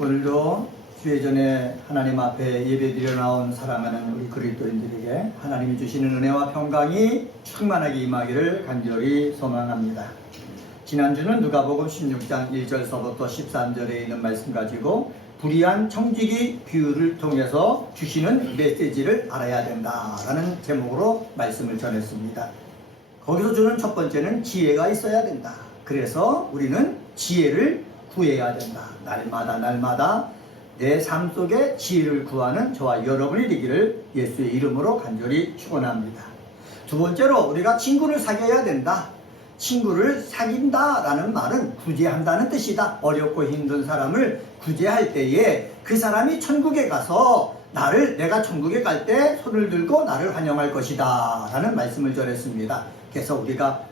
오늘도 주의 전에 하나님 앞에 예배드려 나온 사랑하는 우리 그리스도인들에게 하나님이 주시는 은혜와 평강이 충만하게 임하기를 간절히 소망합니다. 지난주는 누가복음 16장 1절서부터 13절에 있는 말씀 가지고 불의한 청지기 비유를 통해서 주시는 메시지를 알아야 된다라는 제목으로 말씀을 전했습니다. 거기서 주는 첫 번째는 지혜가 있어야 된다. 그래서 우리는 지혜를 구해야 된다. 날마다 내 삶 속에 지혜를 구하는 저와 여러분이 되기를 예수의 이름으로 간절히 축원합니다. 두 번째로 우리가 친구를 사귀어야 된다. 친구를 사귄다라는 말은 구제한다는 뜻이다. 어렵고 힘든 사람을 구제할 때에 그 사람이 천국에 가서 내가 천국에 갈 때 손을 들고 나를 환영할 것이다 라는 말씀을 전했습니다. 그래서 우리가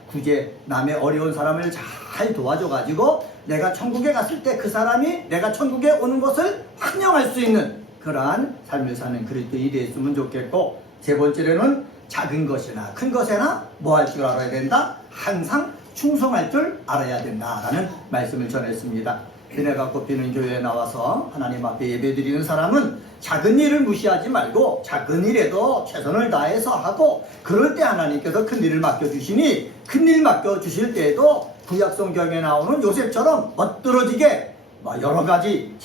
남의 어려운 사람을 잘 도와줘 가지고 내가 천국에 갔을 때 그 사람이 내가 천국에 오는 것을 환영할 수 있는 그러한 삶을 사는 그리스도인이 되었으면 좋겠고, 세 번째로는 작은 것이나 큰 것이나 뭐 할 줄 알아야 된다? 항상 충성할 줄 알아야 된다라는 말씀을 전했습니다. 은혜가 꼽히는 교회에 나와서 하나님 앞에 예배드리는 사람은 작은 일을 무시하지 말고 작은 일에도 최선을 다해서 하고, 그럴 때 하나님께서 큰 일을 맡겨주시니 큰 일 맡겨주실 때에도 구약성경에 나오는 요셉처럼 멋들어지게 여러 가지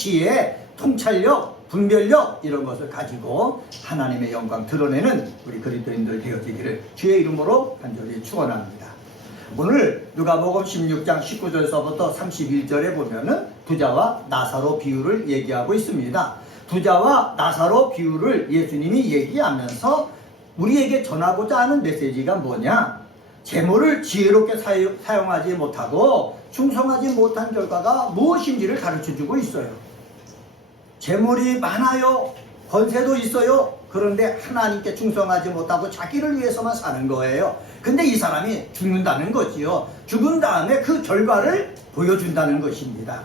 지혜, 통찰력, 분별력 이런 것을 가지고 하나님의 영광 드러내는 우리 그리스도인들 되어지기를 주의 이름으로 간절히 축원합니다. 오늘 누가복음 16장 19절서부터 31절에 보면은 부자와 나사로 비유를 얘기하고 있습니다. 부자와 나사로 비유를 예수님이 얘기하면서 우리에게 전하고자 하는 메시지가 뭐냐? 재물을 지혜롭게 사용하지 못하고 충성하지 못한 결과가 무엇인지를 가르쳐주고 있어요. 재물이 많아요. 권세도 있어요. 그런데 하나님께 충성하지 못하고 자기를 위해서만 사는 거예요. 근데 이 사람이 죽는다는 거지요. 죽은 다음에 그 결과를 보여준다는 것입니다.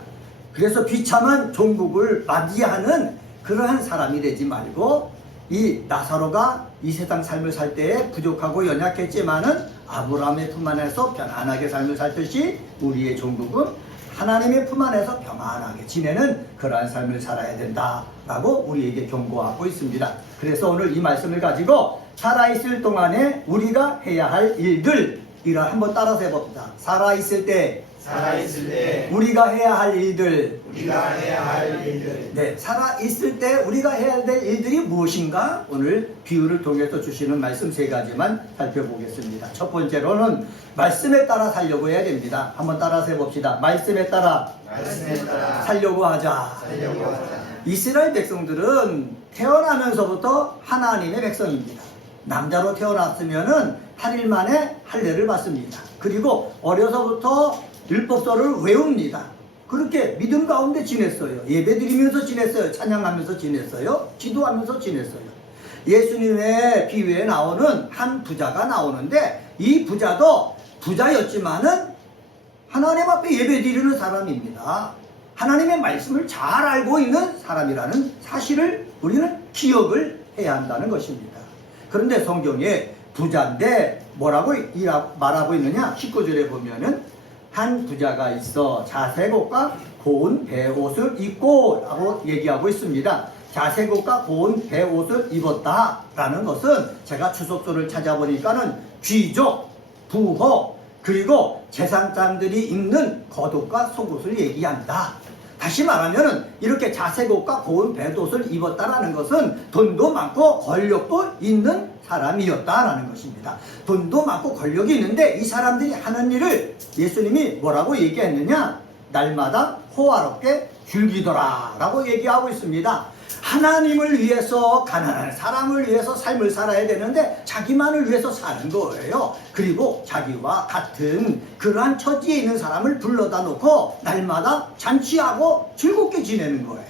그래서 비참한 종국을 맞이하는 그러한 사람이 되지 말고, 이 나사로가 이 세상 삶을 살 때에 부족하고 연약했지만은 아브라함의 품 안에서 편안하게 삶을 살듯이 우리의 종국은 하나님의 품 안에서 평안하게 지내는 그러한 삶을 살아야 된다라고 우리에게 경고하고 있습니다. 그래서 오늘 이 말씀을 가지고 살아있을 동안에 우리가 해야 할 일들, 이를 한번 따라서 해봅시다. 살아있을 때 우리가 해야 할 일들. 네, 살아있을 때 우리가 해야 될 일들이 무엇인가? 오늘 비유를 통해서 주시는 말씀 세 가지만 살펴보겠습니다. 첫 번째로는 말씀에 따라 살려고 해야 됩니다. 한번 따라서 해봅시다. 말씀에 따라 살려고 하자. 이스라엘 백성들은 태어나면서부터 하나님의 백성입니다. 남자로 태어났으면은 8일 만에 할례를 받습니다. 그리고 어려서부터 율법서를 외웁니다. 그렇게 믿음 가운데 지냈어요. 예배드리면서 지냈어요. 찬양하면서 지냈어요. 기도하면서 지냈어요. 예수님의 비유에 나오는 한 부자가 나오는데, 이 부자도 부자였지만은 하나님 앞에 예배드리는 사람입니다. 하나님의 말씀을 잘 알고 있는 사람이라는 사실을 우리는 기억을 해야 한다는 것입니다. 그런데 성경에 부자인데 뭐라고 말하고 있느냐? 19절에 보면은 한 부자가 있어 자색옷과 고운 배옷을 입고 라고 얘기하고 있습니다. 자색옷과 고운 배옷을 입었다 라는 것은 제가 추석소를 찾아보니까는 귀족, 부호, 그리고 재산장들이 입는 겉옷과 속옷을 얘기한다. 다시 말하면 이렇게 자색옷과 고운 배옷을 입었다라는 것은 돈도 많고 권력도 있는 사람이었다라는 것입니다. 돈도 많고 권력이 있는데 이 사람들이 하는 일을 예수님이 뭐라고 얘기했느냐? 날마다 호화롭게 즐기더라 라고 얘기하고 있습니다. 하나님을 위해서, 가난한 사람을 위해서 삶을 살아야 되는데 자기만을 위해서 사는 거예요. 그리고 자기와 같은 그러한 처지에 있는 사람을 불러다 놓고 날마다 잔치하고 즐겁게 지내는 거예요.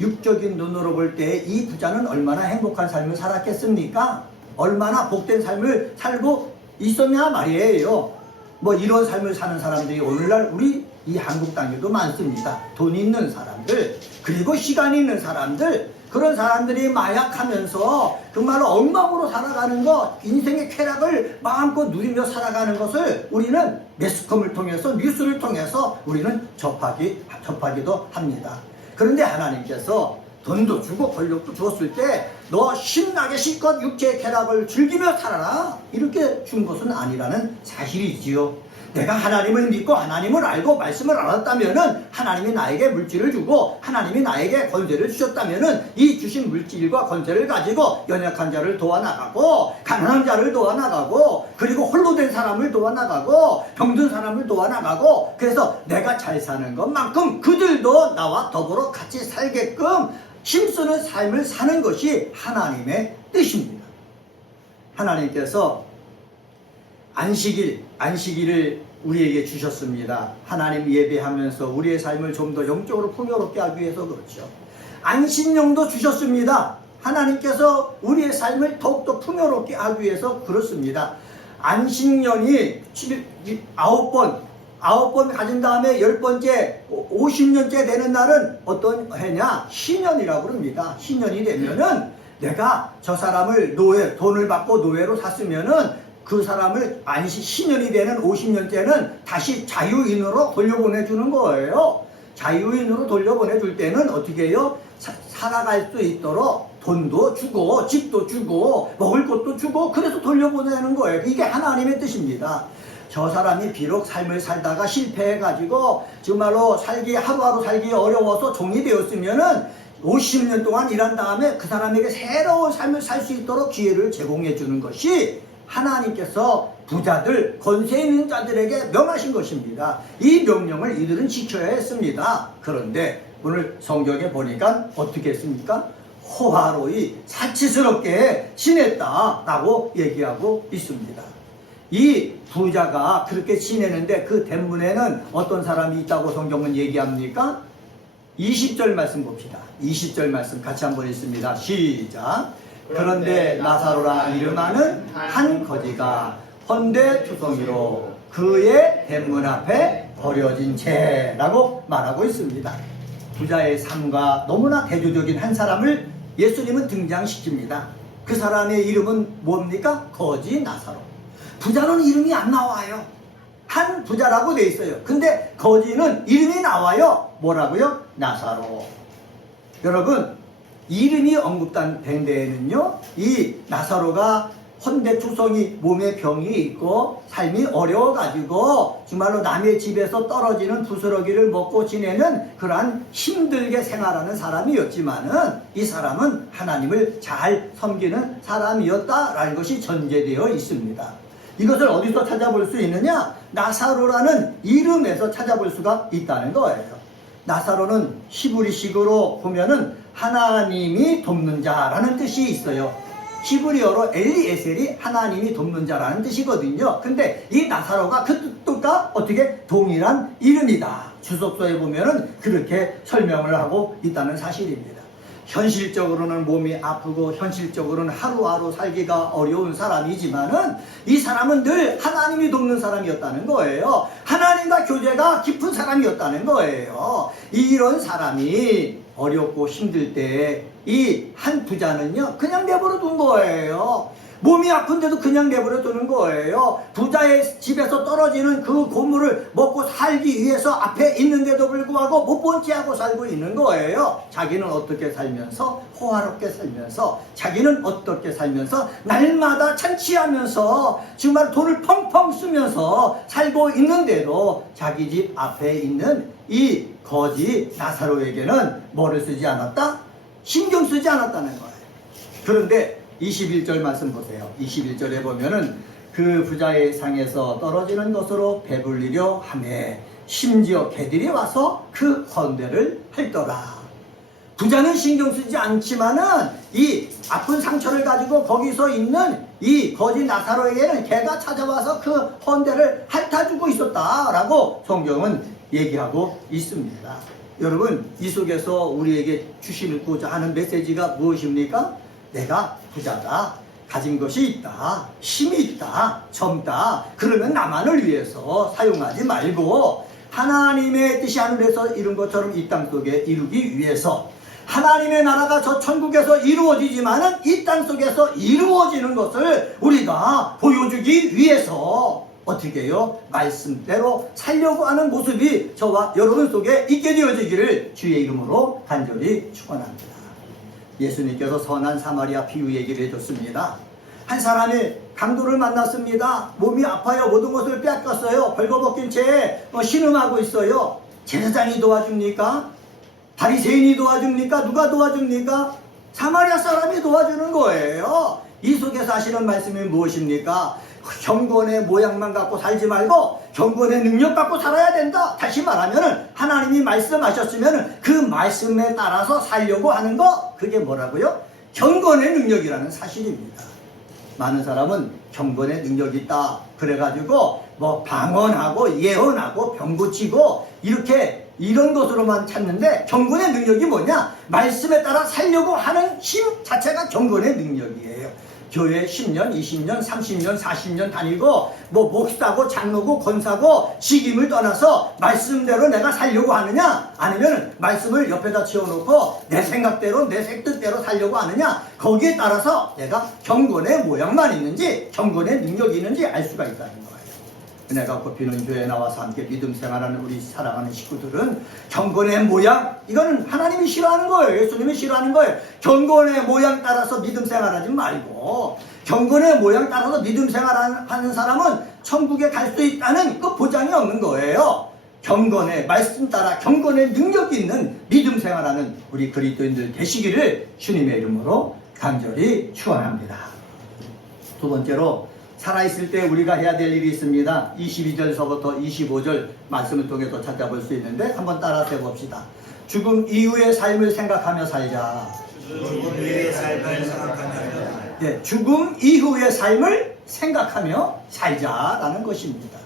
육적인 눈으로 볼 때 이 부자는 얼마나 행복한 삶을 살았겠습니까? 얼마나 복된 삶을 살고 있었냐 말이에요. 이런 삶을 사는 사람들이 오늘날 우리 이 한국 땅에도 많습니다. 돈 있는 사람들, 그리고 시간이 있는 사람들, 그런 사람들이 마약하면서 정말로 엉망으로 살아가는 것, 인생의 쾌락을 마음껏 누리며 살아가는 것을 우리는 매스컴을 통해서, 뉴스를 통해서 우리는 접하기도 합니다. 그런데 하나님께서 돈도 주고 권력도 주었을 때 너 신나게 실컷 육체의 쾌락을 즐기며 살아라, 이렇게 준 것은 아니라는 사실이지요. 내가 하나님을 믿고 하나님을 알고 말씀을 알았다면은 하나님이 나에게 물질을 주고 하나님이 나에게 권세를 주셨다면은 이 주신 물질과 권세를 가지고 연약한 자를 도와나가고 가난한 자를 도와나가고 그리고 홀로 된 사람을 도와나가고 병든 사람을 도와나가고, 그래서 내가 잘 사는 것만큼 그들도 나와 더불어 같이 살게끔 힘쓰는 삶을 사는 것이 하나님의 뜻입니다. 하나님께서 안식일을 우리에게 주셨습니다. 하나님 예배하면서 우리의 삶을 좀 더 영적으로 풍요롭게 하기 위해서 그렇죠. 안식년도 주셨습니다. 하나님께서 우리의 삶을 더욱더 풍요롭게 하기 위해서 그렇습니다. 안식년이 9번 가진 다음에 10번째 50년째 되는 날은 어떤 해냐? 신년이라고 그럽니다. 신년이 되면은 내가 저 사람을 돈을 받고 노예로 샀으면은 그 사람을 신년이 되는 50년째는 다시 자유인으로 돌려보내주는 거예요. 자유인으로 돌려보내줄 때는 어떻게 해요? 살아갈 수 있도록 돈도 주고 집도 주고 먹을 것도 주고 그래서 돌려보내는 거예요. 이게 하나님의 뜻입니다. 저 사람이 비록 삶을 살다가 실패해가지고 정말로 하루하루 살기 어려워서 종이 되었으면은 50년 동안 일한 다음에 그 사람에게 새로운 삶을 살 수 있도록 기회를 제공해 주는 것이 하나님께서 부자들, 권세 있는 자들에게 명하신 것입니다. 이 명령을 이들은 지켜야 했습니다. 그런데 오늘 성경에 보니까 어떻게 했습니까? 호화로이 사치스럽게 지냈다라고 얘기하고 있습니다. 이 부자가 그렇게 지내는데 그 대문에는 어떤 사람이 있다고 성경은 얘기합니까? 20절 말씀 봅시다. 20절 말씀 같이 한번 읽습니다. 시작. 그런데 나사로라 이름하는 한 거지가 헌데투성이로 그의 대문 앞에 버려진 채라고 말하고 있습니다. 부자의 삶과 너무나 대조적인 한 사람을 예수님은 등장시킵니다. 그 사람의 이름은 뭡니까? 거지 나사로. 부자는 이름이 안 나와요. 한 부자라고 돼 있어요. 근데 거지는 이름이 나와요. 뭐라고요? 나사로. 여러분, 이름이 언급된 데에는요, 이 나사로가 헌데투성이, 몸에 병이 있고 삶이 어려워가지고 정말로 남의 집에서 떨어지는 부스러기를 먹고 지내는 그러한 힘들게 생활하는 사람이었지만은 이 사람은 하나님을 잘 섬기는 사람이었다라는 것이 전제되어 있습니다. 이것을 어디서 찾아볼 수 있느냐? 나사로라는 이름에서 찾아볼 수가 있다는 거예요. 나사로는 히브리식으로 보면은 하나님이 돕는 자라는 뜻이 있어요. 히브리어로 엘리에셀이 하나님이 돕는 자라는 뜻이거든요. 근데 이 나사로가 그 뜻과 어떻게 동일한 이름이다. 주석서에 보면은 그렇게 설명을 하고 있다는 사실입니다. 현실적으로는 몸이 아프고 현실적으로는 하루하루 살기가 어려운 사람이지만은 이 사람은 늘 하나님이 돕는 사람이었다는 거예요. 하나님과 교제가 깊은 사람이었다는 거예요. 이런 사람이 어렵고 힘들 때 이 한 부자는요 그냥 내버려 둔 거예요. 몸이 아픈데도 그냥 내버려 두는 거예요. 부자의 집에서 떨어지는 그 고물을 먹고 살기 위해서 앞에 있는데도 불구하고 못 본 채 하고 살고 있는 거예요. 자기는 어떻게 살면서 호화롭게 살면서 자기는 어떻게 살면서 날마다 잔치하면서 정말 돈을 펑펑 쓰면서 살고 있는데도 자기 집 앞에 있는 이 거지 나사로에게는 뭐를 쓰지 않았다? 신경 쓰지 않았다는 거예요. 그런데 21절 말씀 보세요. 21절에 보면은 그 부자의 상에서 떨어지는 것으로 배불리려 하매 심지어 개들이 와서 그 헌대를 핥더라. 부자는 신경 쓰지 않지만은 이 아픈 상처를 가지고 거기서 있는 이 거지 나사로에게는 개가 찾아와서 그 헌대를 핥아주고 있었다라고 성경은 얘기하고 있습니다. 여러분, 이 속에서 우리에게 주시고자 하는 메시지가 무엇입니까? 내가 부자다, 가진 것이 있다, 힘이 있다, 젊다, 그러면 나만을 위해서 사용하지 말고 하나님의 뜻이 하늘에서 이룬 것처럼 이 땅 속에 이루기 위해서 하나님의 나라가 저 천국에서 이루어지지만은 이 땅 속에서 이루어지는 것을 우리가 보여주기 위해서 어떻게 해요? 말씀대로 살려고 하는 모습이 저와 여러분 속에 있게 되어지기를 주의 이름으로 간절히 축원합니다. 예수님께서 선한 사마리아 비유 얘기를 해줬습니다. 한 사람이 강도를 만났습니다. 몸이 아파요. 모든 것을 빼앗겼어요. 벌거벗긴 채 신음하고 있어요. 제사장이 도와줍니까? 바리새인이 도와줍니까? 누가 도와줍니까? 사마리아 사람이 도와주는 거예요. 이 속에서 하시는 말씀이 무엇입니까? 경건의 모양만 갖고 살지 말고 경건의 능력 갖고 살아야 된다. 다시 말하면 하나님이 말씀하셨으면 그 말씀에 따라서 살려고 하는 거, 그게 뭐라고요? 경건의 능력이라는 사실입니다. 많은 사람은 경건의 능력이 있다 그래가지고 뭐 방언하고 예언하고 병 고치고 이렇게 이런 것으로만 찾는데, 경건의 능력이 뭐냐? 말씀에 따라 살려고 하는 힘 자체가 경건의 능력이에요. 교회 10년, 20년, 30년, 40년 다니고 뭐 목사고 장로고 권사고 직임을 떠나서 말씀대로 내가 살려고 하느냐, 아니면 말씀을 옆에다 치워놓고 내 생각대로 내 뜻대로 살려고 하느냐, 거기에 따라서 내가 경건의 모양만 있는지 경건의 능력이 있는지 알 수가 있다는 거예요. 은혜가 굽히는 교회에 나와서 함께 믿음 생활하는 우리 사랑하는 식구들은 경건의 모양, 이거는 하나님이 싫어하는 거예요. 예수님이 싫어하는 거예요. 경건의 모양 따라서 믿음 생활하지 말고, 경건의 모양 따라서 믿음 생활하는 사람은 천국에 갈 수 있다는 그 보장이 없는 거예요. 경건의 말씀 따라 경건의 능력이 있는 믿음 생활하는 우리 그리스도인들 되시기를 주님의 이름으로 간절히 축원합니다. 두 번째로, 살아있을 때 우리가 해야 될 일이 있습니다. 22절서부터 25절 말씀을 통해서 찾아볼 수 있는데 한번 따라서 해봅시다. 죽음 이후의 삶을 생각하며 살자. 죽음 이후의 삶을 생각하며 살자. 네, 죽음 이후의 삶을 생각하며 살자라는 것입니다.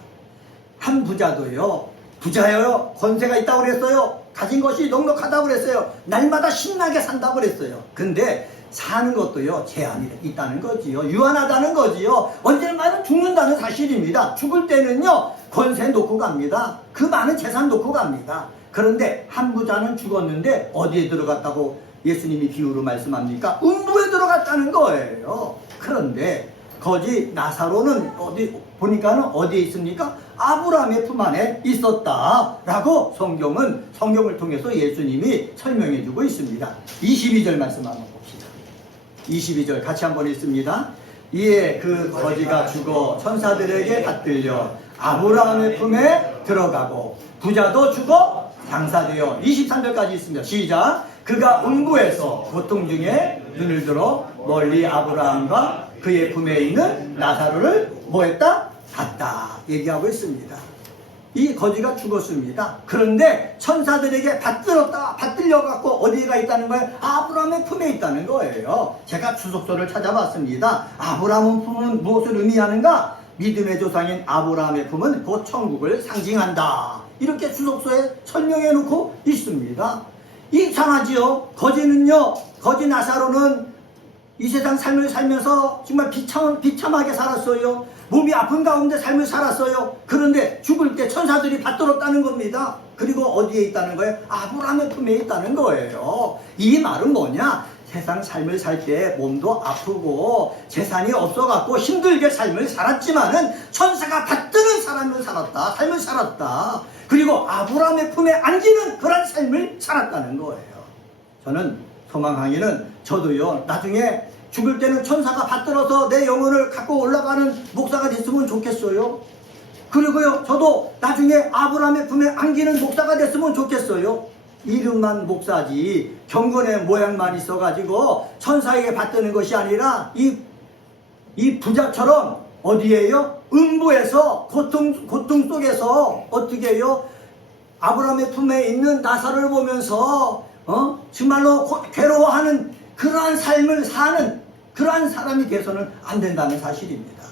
한 부자도요, 부자예요. 권세가 있다고 그랬어요. 가진 것이 넉넉하다고 그랬어요. 날마다 신나게 산다고 그랬어요. 근데 사는 것도요, 제한이 있다는 거지요. 유한하다는 거지요. 언젠가는 죽는다는 사실입니다. 죽을 때는요, 권세 놓고 갑니다. 그 많은 재산 놓고 갑니다. 그런데 한 부자는 죽었는데 어디에 들어갔다고 예수님이 비유로 말씀합니까? 음부에 들어갔다는 거예요. 그런데 거지 나사로는 보니까는 어디에 있습니까? 아브라함의 품 안에 있었다라고 성경을 통해서 예수님이 설명해 주고 있습니다. 22절 말씀 한번 봅시다. 22절 같이 한번 읽습니다. 이에 그 거지가 죽어 천사들에게 받들려 아브라함의 품에 들어가고 부자도 죽어 장사되어 23절까지 있습니다. 시작. 그가 음부에서 고통 중에 눈을 들어 멀리 아브라함과 그의 품에 있는 나사로를 뭐했다? 봤다 얘기하고 있습니다. 이 거지가 죽었습니다. 그런데 천사들에게 받들려갖고 어디가 있다는 거예요? 아브라함의 품에 있다는 거예요. 제가 주석서를 찾아봤습니다. 아브라함의 품은 무엇을 의미하는가? 믿음의 조상인 아브라함의 품은 곧 천국을 상징한다. 이렇게 주석서에 설명해 놓고 있습니다. 이상하지요? 거지 나사로는 이 세상 삶을 살면서 정말 비참하게 살았어요. 몸이 아픈 가운데 삶을 살았어요. 그런데 죽을 때 천사들이 받들었다는 겁니다. 그리고 어디에 있다는 거예요? 아브라함의 품에 있다는 거예요. 이 말은 뭐냐? 세상 삶을 살 때 몸도 아프고 재산이 없어갖고 힘들게 삶을 살았지만은 천사가 받드는 삶을 살았다. 그리고 아브라함의 품에 안기는 그런 삶을 살았다는 거예요. 저는 소망항이는 저도요, 나중에 죽을 때는 천사가 받들어서 내 영혼을 갖고 올라가는 목사가 됐으면 좋겠어요. 그리고요, 저도 나중에 아브라함의 품에 안기는 목사가 됐으면 좋겠어요. 이름만 목사지 경건의 모양만 있어가지고 천사에게 받드는 것이 아니라 이 부자처럼 어디에요? 음부에서 고통 속에서 어떻게 해요? 아브라함의 품에 있는 나사로를 보면서 정말로 괴로워하는 그러한 삶을 사는 그러한 사람이 돼서는 안 된다는 사실입니다.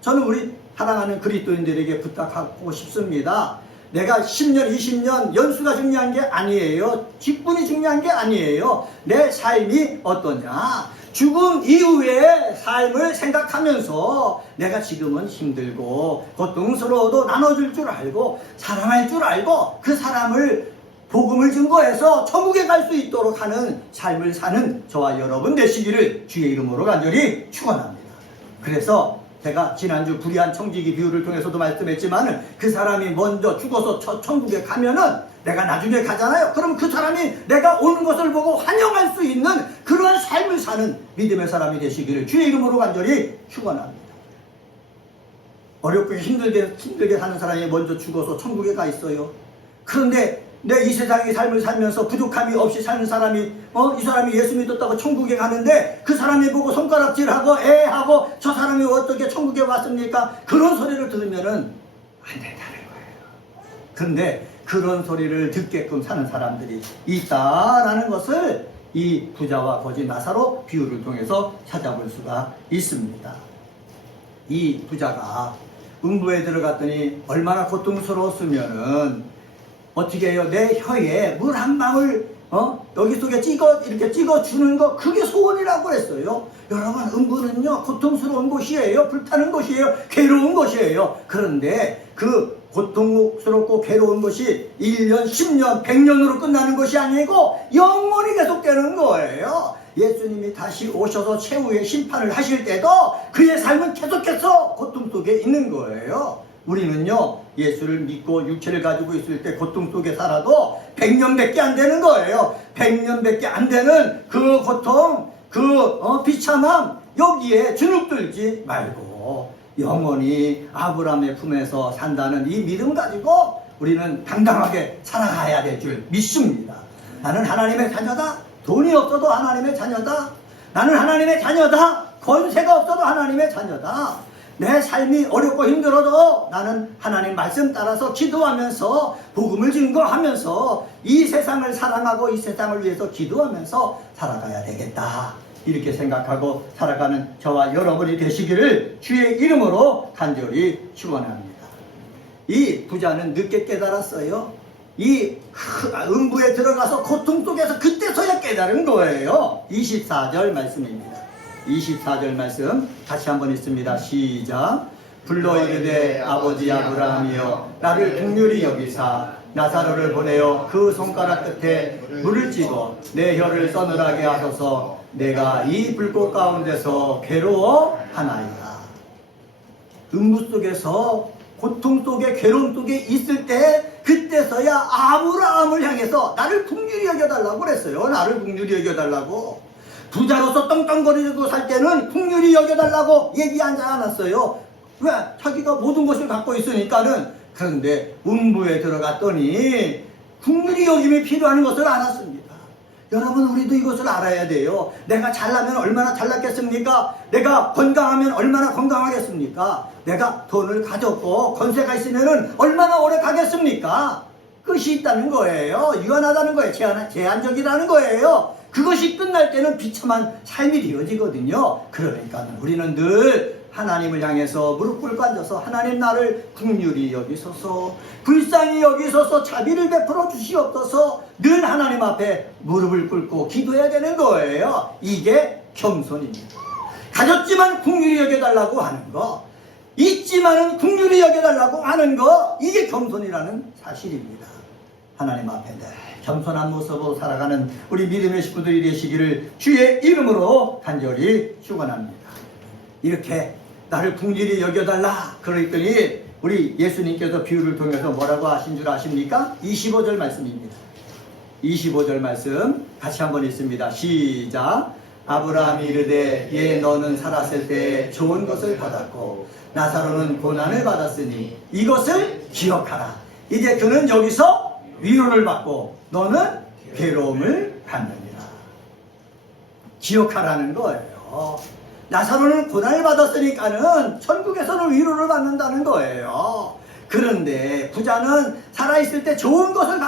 저는 우리 사랑하는 그리스도인들에게 부탁하고 싶습니다. 내가 10년, 20년 연수가 중요한 게 아니에요. 직분이 중요한 게 아니에요. 내 삶이 어떠냐. 죽음 이후의 삶을 생각하면서 내가 지금은 힘들고 고통스러워도 나눠줄 줄 알고 사랑할 줄 알고 그 사람을 복음을 증거해서 천국에 갈 수 있도록 하는 삶을 사는 저와 여러분 되시기를 주의 이름으로 간절히 축원합니다. 그래서 제가 지난주 불의한 청지기 비유를 통해서도 말씀했지만 그 사람이 먼저 죽어서 천국에 가면은 내가 나중에 가잖아요. 그럼 그 사람이 내가 오는 것을 보고 환영할 수 있는 그러한 삶을 사는 믿음의 사람이 되시기를 주의 이름으로 간절히 축원합니다. 어렵고 힘들게 사는 사람이 먼저 죽어서 천국에 가 있어요. 그런데 내 이 세상의 삶을 살면서 부족함이 없이 사는 사람이 이 사람이 예수 믿었다고 천국에 가는데 그 사람이 보고 손가락질하고 애하고 저 사람이 어떻게 천국에 왔습니까? 그런 소리를 들으면은 안 된다는 거예요. 그런데 그런 소리를 듣게끔 사는 사람들이 있다라는 것을 이 부자와 거지 나사로 비유를 통해서 찾아볼 수가 있습니다. 이 부자가 음부에 들어갔더니 얼마나 고통스러웠으면은 어떻게 해요? 내 혀에 물 한 방울 여기 속에 이렇게 찍어 주는 거 그게 소원이라고 했어요. 여러분 음부는요 고통스러운 곳이에요. 불타는 곳이에요. 괴로운 곳이에요. 그런데 그 고통스럽고 괴로운 것이 1년, 10년, 100년으로 끝나는 것이 아니고 영원히 계속되는 거예요. 예수님이 다시 오셔서 최후의 심판을 하실 때도 그의 삶은 계속해서 고통 속에 있는 거예요. 우리는요 예수를 믿고 육체를 가지고 있을 때 고통 속에 살아도 100년밖에 안 되는 거예요. 100년밖에 안 되는 그 고통, 그 비참함 여기에 주눅들지 말고 영원히 아브라함의 품에서 산다는 이 믿음 가지고 우리는 당당하게 살아가야 될 줄 믿습니다. 나는 하나님의 자녀다. 돈이 없어도 하나님의 자녀다. 나는 하나님의 자녀다. 권세가 없어도 하나님의 자녀다. 내 삶이 어렵고 힘들어도 나는 하나님 말씀 따라서 기도하면서 복음을 증거하면서 이 세상을 사랑하고 이 세상을 위해서 기도하면서 살아가야 되겠다. 이렇게 생각하고 살아가는 저와 여러분이 되시기를 주의 이름으로 간절히 축원합니다. 이 부자는 늦게 깨달았어요. 이 음부에 들어가서 고통 속에서 그때서야 깨달은 거예요. 24절 말씀입니다. 24절 말씀 같이 한번 읽습니다. 시작. 불러 이르되 아버지 아브라함이여 나를 긍휼히 여기사 나사로를 보내어 그 손가락 끝에 물을 찌고 내 혀를 서늘하게 하소서 내가 이 불꽃 가운데서 괴로워하나이다. 음부 속에서 고통 속에 괴로움 속에 있을 때 그때서야 아브라함을 향해서 나를 긍휼히 여겨달라고 그랬어요. 나를 긍휼히 여겨달라고. 부자로서 떵떵거리고 살 때는 긍휼히 여겨달라고 얘기하지 않았어요. 왜? 자기가 모든 것을 갖고 있으니까는. 그런데 음부에 들어갔더니 긍휼히 여김이 필요한 것을 알았습니다. 여러분 우리도 이것을 알아야 돼요. 내가 잘나면 얼마나 잘났겠습니까? 내가 건강하면 얼마나 건강하겠습니까? 내가 돈을 가졌고 권세가 있으면 얼마나 오래 가겠습니까? 끝이 있다는 거예요. 유한하다는 거예요. 제한적이라는 거예요. 그것이 끝날 때는 비참한 삶이 되어지거든요. 그러니까 우리는 늘 하나님을 향해서 무릎 꿇고 앉아서 하나님 나를 긍휼히 여기소서 불쌍히 여기소서 자비를 베풀어 주시옵소서 늘 하나님 앞에 무릎을 꿇고 기도해야 되는 거예요. 이게 겸손입니다. 가졌지만 긍휼히 여겨달라고 하는 거, 있지만은 긍휼히 여겨달라고 하는 거, 이게 겸손이라는 사실입니다. 하나님 앞에 늘 겸손한 모습으로 살아가는 우리 믿음의 식구들이 되시기를 주의 이름으로 간절히 축원합니다. 이렇게 나를 긍휼히 여겨달라 그랬더니 우리 예수님께서 비유를 통해서 뭐라고 하신 줄 아십니까? 25절 말씀입니다. 25절 말씀 같이 한번 읽습니다. 시작. 아브라함이 이르되 예 너는 살았을 때 좋은 것을 받았고 나사로는 고난을 받았으니 이것을 기억하라. 이제 그는 여기서 위로를 받고 너는 괴로움을 받느니라. 기억하라는 거예요. 나사로는 고난을 받았으니까는 천국에서는 위로를 받는다는 거예요. 그런데 부자는 살아있을 때 좋은 것을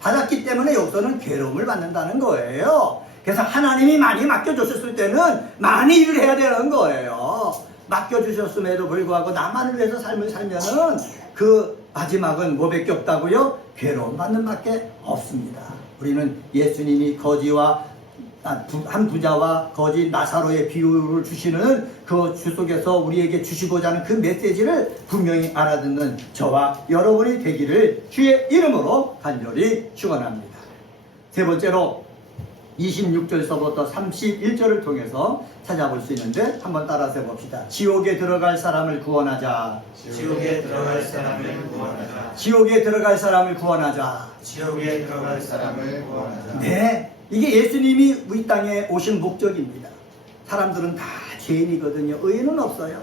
받았기 때문에 여기서는 괴로움을 받는다는 거예요. 그래서 하나님이 많이 맡겨주셨을 때는 많이 일을 해야 되는 거예요. 맡겨주셨음에도 불구하고 나만을 위해서 삶을 살면은 그 마지막은 뭐밖에 없다고요? 괴로움 받는 밖에 없습니다. 우리는 예수님이 거지와 한 부자와 거지 나사로의 비유를 주시는 그 주 속에서 우리에게 주시고자 하는 그 메시지를 분명히 알아듣는 저와 여러분이 되기를 주의 이름으로 간절히 축원합니다. 세 번째로 26절서부터 31절을 통해서 찾아볼 수 있는데 한번 따라서 해봅시다. 지옥에 들어갈 사람을 구원하자. 지옥에 들어갈 사람을 구원하자. 지옥에 들어갈 사람을 구원하자. 지옥에 들어갈 사람을 구원하자. 네, 이게 예수님이 우리 땅에 오신 목적입니다. 사람들은 다 죄인이거든요. 의인은 없어요.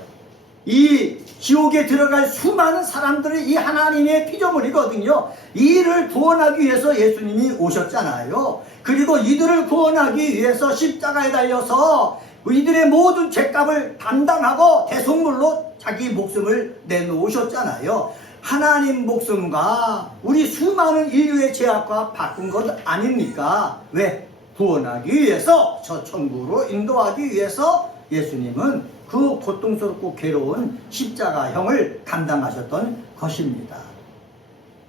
이 지옥에 들어갈 수많은 사람들이 이 하나님의 피조물이거든요. 이를 구원하기 위해서 예수님이 오셨잖아요. 그리고 이들을 구원하기 위해서 십자가에 달려서 이들의 모든 죄값을 담당하고 대속물로 자기 목숨을 내놓으셨잖아요. 하나님 목숨과 우리 수많은 인류의 죄악과 바꾼 것 아닙니까? 왜? 구원하기 위해서, 저 천국으로 인도하기 위해서 예수님은 그 고통스럽고 괴로운 십자가형을 감당하셨던 것입니다.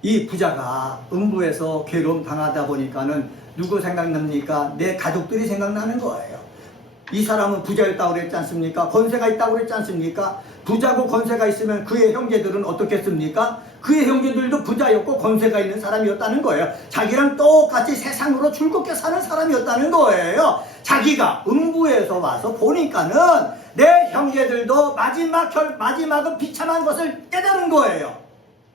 이 부자가 음부에서 괴로움 당하다 보니까는 누구 생각납니까? 내 가족들이 생각나는 거예요. 이 사람은 부자였다고 그랬지 않습니까? 권세가 있다고 그랬지 않습니까? 부자고 권세가 있으면 그의 형제들은 어떻겠습니까? 그의 형제들도 부자였고 권세가 있는 사람이었다는 거예요. 자기랑 똑같이 세상으로 즐겁게 사는 사람이었다는 거예요. 자기가 음부에서 와서 보니까는 내 형제들도 마지막은 비참한 것을 깨달은 거예요.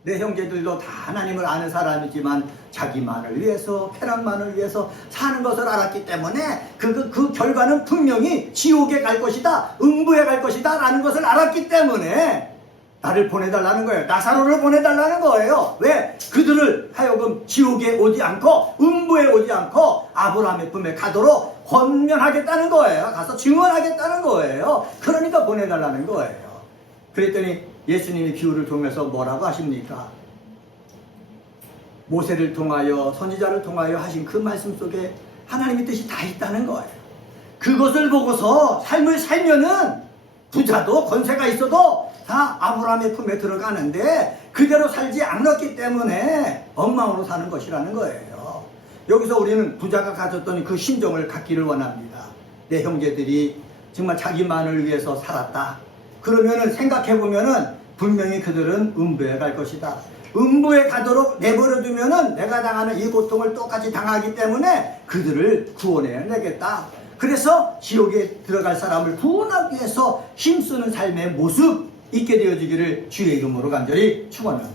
내 형제들도 다 하나님을 아는 사람이지만 자기만을 위해서, 쾌락만을 위해서 사는 것을 알았기 때문에 그 결과는 분명히 지옥에 갈 것이다, 음부에 갈 것이다 라는 것을 알았기 때문에 나를 보내달라는 거예요. 나사로를 보내달라는 거예요. 왜? 그들을 하여금 지옥에 오지 않고 음부에 오지 않고 아브라함의 품에 가도록 권면하겠다는 거예요. 가서 증언하겠다는 거예요. 그러니까 보내달라는 거예요. 그랬더니 예수님이 비유를 통해서 뭐라고 하십니까? 모세를 통하여 선지자를 통하여 하신 그 말씀 속에 하나님의 뜻이 다 있다는 거예요. 그것을 보고서 삶을 살면은 부자도 권세가 있어도 다 아브라함의 품에 들어가는데 그대로 살지 않았기 때문에 엉망으로 사는 것이라는 거예요. 여기서 우리는 부자가 가졌던 그 심정을 갖기를 원합니다. 내 형제들이 정말 자기만을 위해서 살았다. 그러면은 생각해보면은 분명히 그들은 음부에 갈 것이다. 음부에 가도록 내버려두면은 내가 당하는 이 고통을 똑같이 당하기 때문에 그들을 구원해내겠다. 그래서 지옥에 들어갈 사람을 구원하기 위해서 힘쓰는 삶의 모습 있게 되어지기를 주의 이름으로 간절히 축원합니다.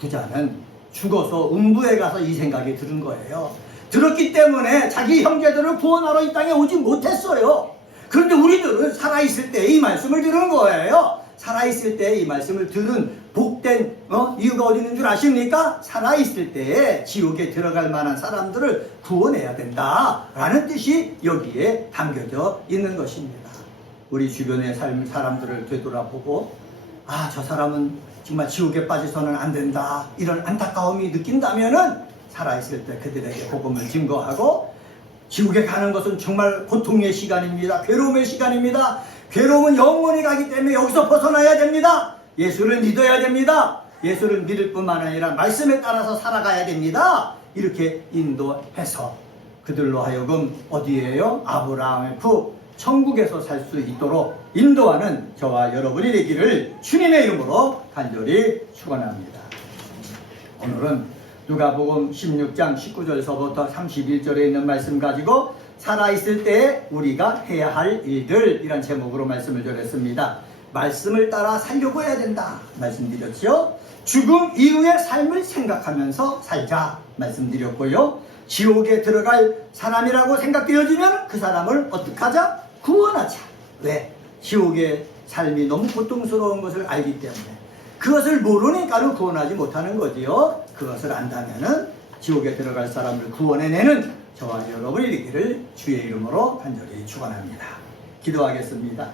부자는 죽어서 음부에 가서 이 생각이 들은 거예요. 들었기 때문에 자기 형제들을 구원하러 이 땅에 오지 못했어요. 그런데 우리들은 살아있을 때 이 말씀을 들은 거예요. 살아있을 때 이 말씀을 들은 복된 이유가 어디 있는 줄 아십니까? 살아있을 때에 지옥에 들어갈 만한 사람들을 구원해야 된다 라는 뜻이 여기에 담겨져 있는 것입니다. 우리 주변의 사람들을 되돌아보고 저 사람은 정말 지옥에 빠져서는 안 된다 이런 안타까움이 느낀다면은 살아있을 때 그들에게 복음을 증거하고 지옥에 가는 것은 정말 고통의 시간입니다. 괴로움의 시간입니다. 괴로움은 영원히 가기 때문에 여기서 벗어나야 됩니다. 예수를 믿어야 됩니다. 예수를 믿을 뿐만 아니라 말씀에 따라서 살아가야 됩니다. 이렇게 인도해서 그들로 하여금 어디에요? 아브라함의 품 천국에서 살 수 있도록 인도하는 저와 여러분이 되기를 주님의 이름으로 간절히 축원합니다. 오늘은 누가복음 16장 19절서부터 31절에 있는 말씀 가지고 살아있을 때 우리가 해야 할 일들 이란 제목으로 말씀을 전했습니다. 말씀을 따라 살려고 해야 된다 말씀드렸죠. 죽음 이후의 삶을 생각하면서 살자 말씀드렸고요. 지옥에 들어갈 사람이라고 생각되어지면 그 사람을 어떻게 하자? 구원하자. 왜? 지옥의 삶이 너무 고통스러운 것을 알기 때문에 그것을 모르니까 구원하지 못하는 거지요. 그것을 안다면은 지옥에 들어갈 사람을 구원해내는 저와 여러분이 되기를 주의 이름으로 간절히 축원합니다. 기도하겠습니다.